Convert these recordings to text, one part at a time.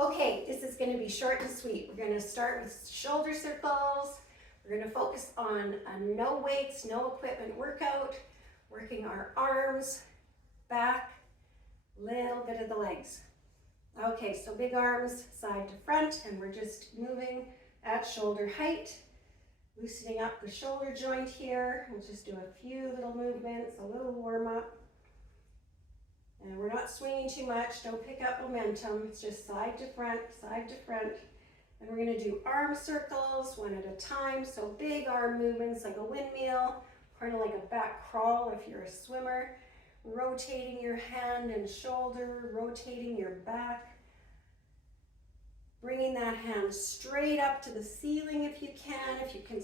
Okay, this is going to be short and sweet. We're going to start with shoulder circles. We're going to focus on a no weights, no equipment workout, working our arms, back, little bit of the legs. Okay, so big arms side to front, and we're just moving at shoulder height, loosening up the shoulder joint here. We'll just do a few little movements, a little warm up. And we're not swinging too much, don't pick up momentum, it's just side to front, side to front. And we're going to do arm circles one at a time, so big arm movements like a windmill, kind of like a back crawl if you're a swimmer. Rotating your hand and shoulder, rotating your back. Bringing that hand straight up to the ceiling if you can. If you can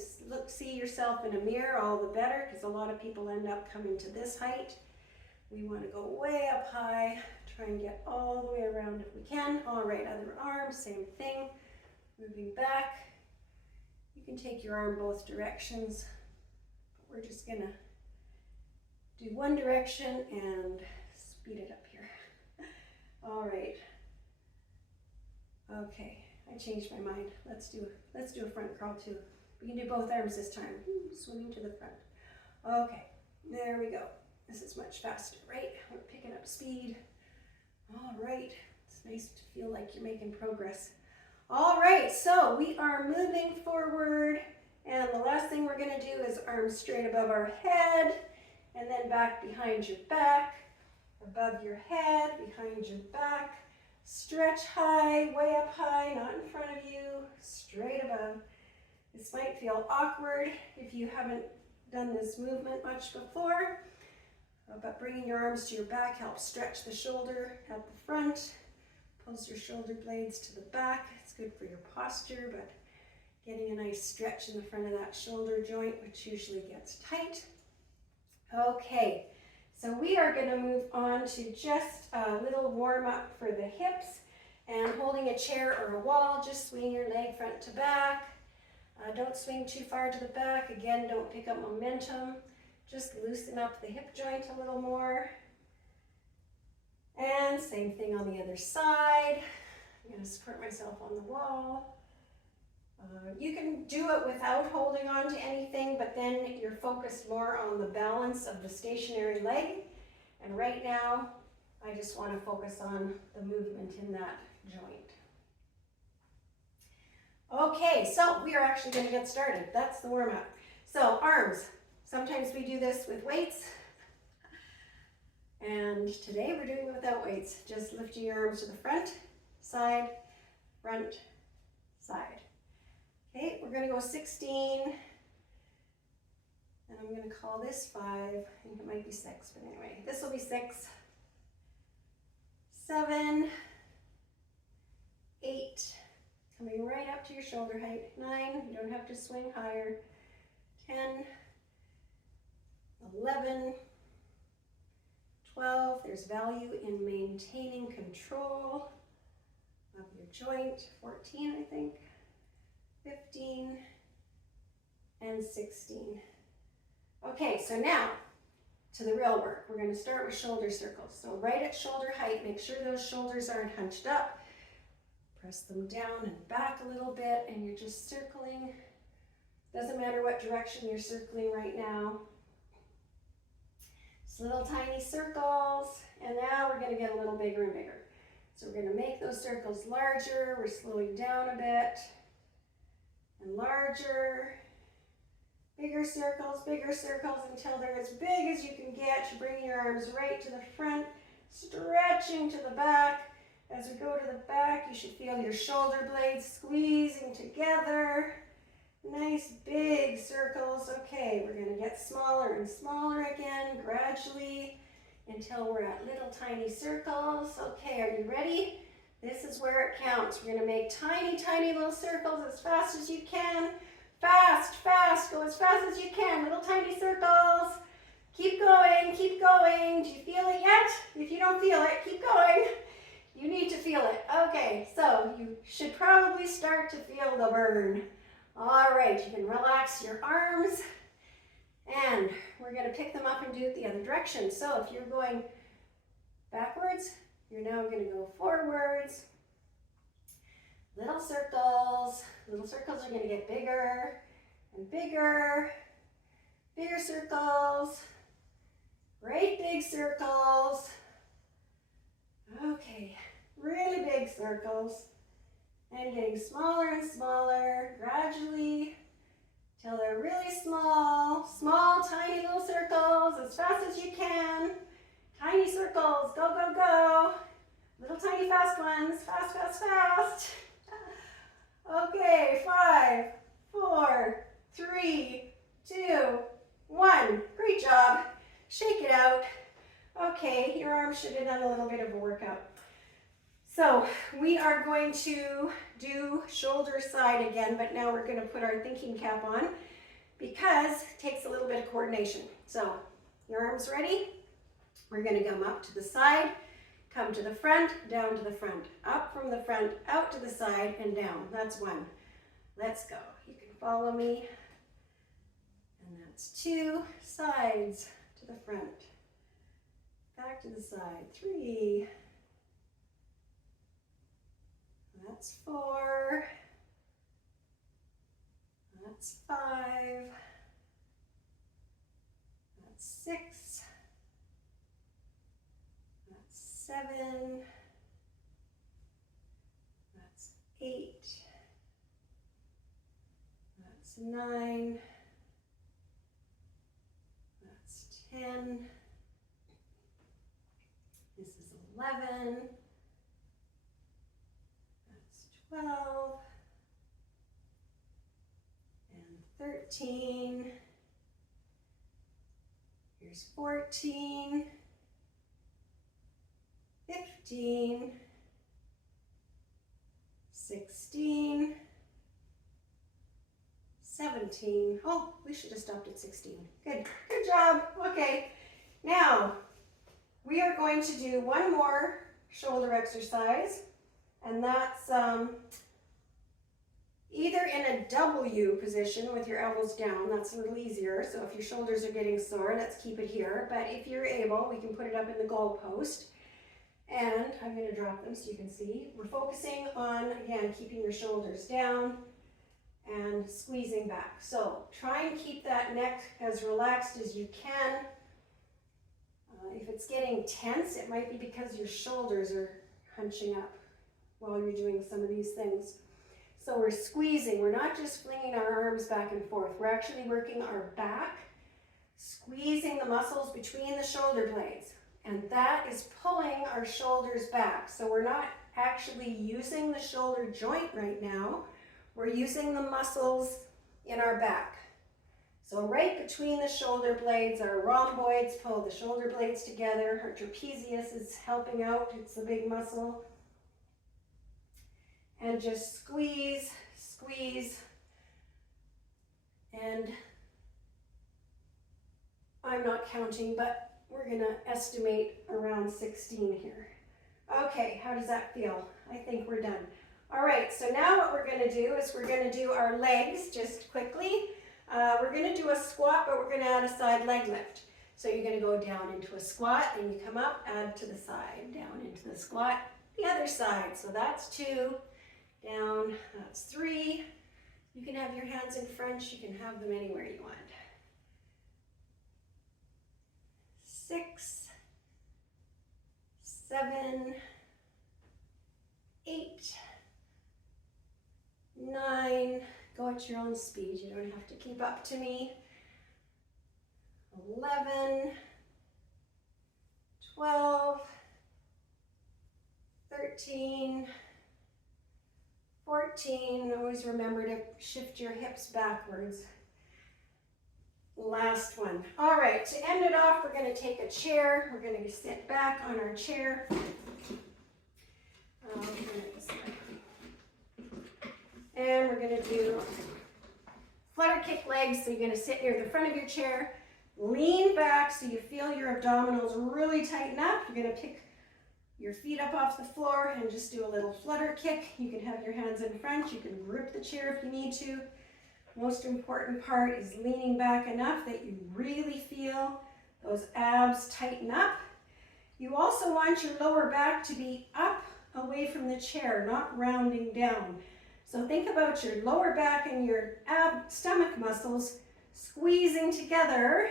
see yourself in a mirror, all the better, because a lot of people end up coming to this height. We want to go way up high, try and get all the way around if we can. All right, other arm, same thing. Moving back. You can take your arm both directions, but we're just gonna do one direction and speed it up here. All right. Okay, I changed my mind. Let's do a front crawl too. We can do both arms this time. Swimming to the front. Okay, there we go. This is much faster, right? We're picking up speed. All right, it's nice to feel like you're making progress. All right, so we are moving forward, and the last thing we're gonna do is arms straight above our head, and then back behind your back, above your head, behind your back. Stretch high, way up high, not in front of you, straight above. This might feel awkward if you haven't done this movement much before. But bringing your arms to your back helps stretch the shoulder at the front, pulls your shoulder blades to the back. It's good for your posture, but getting a nice stretch in the front of that shoulder joint, which usually gets tight. Okay, so we are going to move on to just a little warm up for the hips, and holding a chair or a wall, just swing your leg front to back. Don't swing too far to the back. Again, don't pick up momentum. Just loosen up the hip joint a little more. And same thing on the other side. I'm going to support myself on the wall. You can do it without holding on to anything, but then you're focused more on the balance of the stationary leg. And right now, I just want to focus on the movement in that joint. Okay, so we are actually going to get started. That's the warm-up. So arms. Sometimes we do this with weights, and today we're doing it without weights. Just lifting your arms to the front, side, side. Okay, we're going to go 16, and I'm going to call this 5. I think it might be 6, but anyway, this will be 6, 7, 8, coming right up to your shoulder height, 9, you don't have to swing higher, 10, 11, 12, there's value in maintaining control of your joint, 14 I think, 15, and 16. Okay, so now to the real work. We're going to start with shoulder circles. So right at shoulder height, make sure those shoulders aren't hunched up. Press them down and back a little bit, and you're just circling. Doesn't matter what direction you're circling right now. Just little tiny circles, and now we're going to get a little bigger and bigger. So we're going to make those circles larger. We're slowing down a bit, and larger, bigger circles until they're as big as you can get. You bring your arms right to the front, stretching to the back. As we go to the back, you should feel your shoulder blades squeezing together. Nice big circles. Okay, we're going to get smaller and smaller again, gradually, until we're at little tiny circles. Okay, are you ready? This is where it counts. We're going to make tiny, tiny little circles as fast as you can. Fast, fast, go as fast as you can. Little tiny circles. Keep going, keep going. Do you feel it yet? If you don't feel it, keep going. You need to feel it. Okay, so you should probably start to feel the burn. All right, you can relax your arms, and we're going to pick them up and do it the other direction. So if you're going backwards, you're now going to go forwards, circles. Little circles are going to get bigger and bigger. Bigger circles. Great big circles. Okay, really big circles. And getting smaller and smaller gradually till they're really small. Small, tiny little circles as fast as you can. Tiny circles, go, go, go. Little tiny fast ones, fast, fast, fast. Okay, 5, 4, 3, 2, 1. Great job. Shake it out. Okay, your arms should have done a little bit of a workout. So we are going to do shoulder side again, but now we're going to put our thinking cap on because it takes a little bit of coordination. So your arms ready? We're going to come up to the side, come to the front, down to the front, up from the front, out to the side, and down. That's 1. Let's go. You can follow me. And that's 2. Sides to the front. Back to the side. 3. That's 4. That's 5. That's 6. That's 7. That's 8. That's 9. That's 10. This is 11. That's 12. And 13. Here's 14. 15. 16. 17. Oh, we should have stopped at 16. Good. Good job. Okay. Now, we are going to do one more shoulder exercise, and that's either in a W position with your elbows down. That's a little easier. So if your shoulders are getting sore, let's keep it here. But if you're able, we can put it up in the goal post. And I'm going to drop them so you can see. We're focusing on, again, keeping your shoulders down and squeezing back. So try and keep that neck as relaxed as you can. If it's getting tense, it might be because your shoulders are hunching up while you're doing some of these things. So we're squeezing. We're not just flinging our arms back and forth. We're actually working our back, squeezing the muscles between the shoulder blades. And that is pulling our shoulders back. So we're not actually using the shoulder joint right now. We're using the muscles in our back. So right between the shoulder blades, our rhomboids pull the shoulder blades together. Our trapezius is helping out. It's the big muscle. And just squeeze, squeeze. And I'm not counting, but we're going to estimate around 16 here. Okay, how does that feel? I think we're done. All right, so now what we're going to do is we're going to do our legs just quickly. We're going to do a squat, but we're going to add a side leg lift. So you're going to go down into a squat, and you come up, add to the side, down into the squat, the other side. So that's 2, down, that's 3. You can have your hands in front, you can have them anywhere you want. 6, 7, 8, 9, go at your own speed, you don't have to keep up to me. 11, 12, 13, 14, always remember to shift your hips backwards. Last one. All right, to end it off, we're going to take a chair. We're going to sit back on our chair. And we're going to do flutter kick legs. So you're going to sit near the front of your chair, lean back so you feel your abdominals really tighten up. You're going to pick your feet up off the floor and just do a little flutter kick. You can have your hands in front. You can grip the chair if you need to. Most important part is leaning back enough that you really feel those abs tighten up. You also want your lower back to be up away from the chair, not rounding down. So think about your lower back and your stomach muscles squeezing together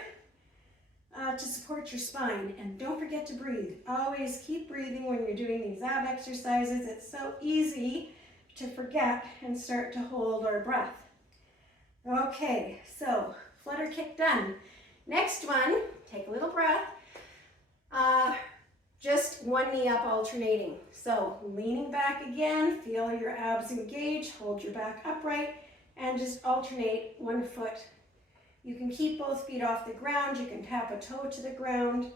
to support your spine. And don't forget to breathe. Always keep breathing when you're doing these ab exercises. It's so easy to forget and start to hold our breath. Okay, so flutter kick done. Next one, take a little breath. Just one knee up alternating. So leaning back again, feel your abs engage, hold your back upright, and just alternate one foot. You can keep both feet off the ground, you can tap a toe to the ground.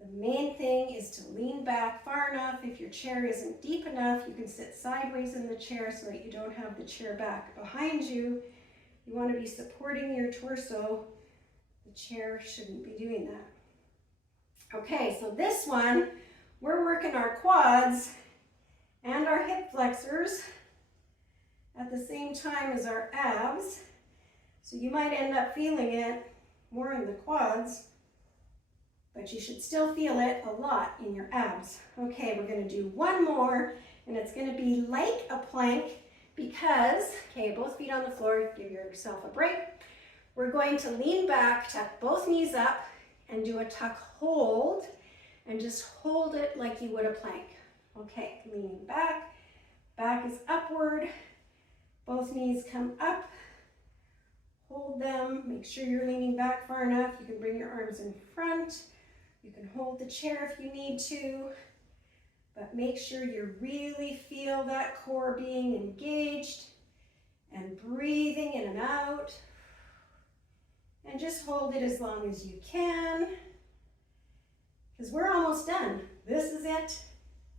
The main thing is to lean back far enough. If your chair isn't deep enough, you can sit sideways in the chair so that you don't have the chair back behind you. You want to be supporting your torso. The chair shouldn't be doing that. Okay, so this one, we're working our quads and our hip flexors at the same time as our abs. So you might end up feeling it more in the quads, but you should still feel it a lot in your abs. Okay, we're gonna do one more, and it's gonna be like a plank because, okay, both feet on the floor, give yourself a break. We're going to lean back, tuck both knees up, and do a tuck hold, and just hold it like you would a plank. Okay, leaning back, back is upward, both knees come up, hold them, make sure you're leaning back far enough. You can bring your arms in front, you can hold the chair if you need to, but make sure you really feel that core being engaged and breathing in and out. And just hold it as long as you can, because we're almost done. This is it.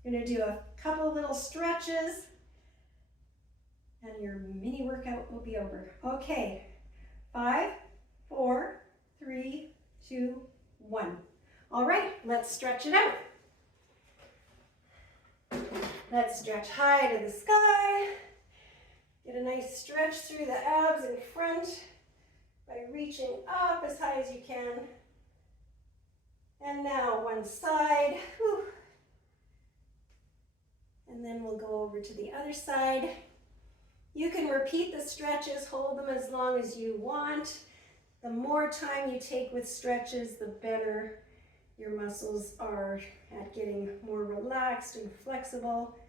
You're gonna do a couple little stretches and your mini workout will be over. Okay, 5, 4, 3, 2, 1. All right, let's stretch it out. Let's stretch high to the sky. Get a nice stretch through the abs in front by reaching up as high as you can. And now one side. Whew. And then we'll go over to the other side. You can repeat the stretches, hold them as long as you want. The more time you take with stretches, the better your muscles are at getting more relaxed and flexible.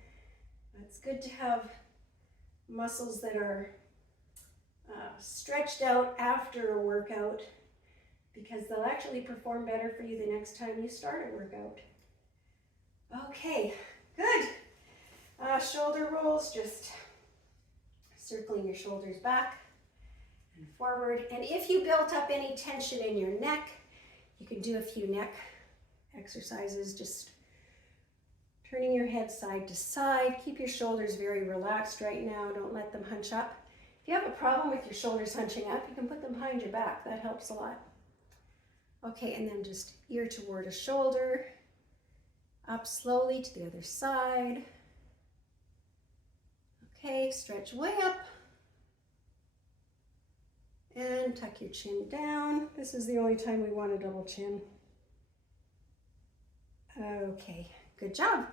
It's good to have muscles that are stretched out after a workout because they'll actually perform better for you the next time you start a workout. Okay, good. Shoulder rolls, just circling your shoulders back and forward. And if you built up any tension in your neck, you can do a few neck exercises, just turning your head side to side. Keep your shoulders very relaxed right now. Don't let them hunch up. If you have a problem with your shoulders hunching up, you can put them behind your back. That helps a lot. Okay, and then just ear toward a shoulder. Up slowly to the other side. Okay, stretch way up. And tuck your chin down. This is the only time we want a double chin. Okay, good job.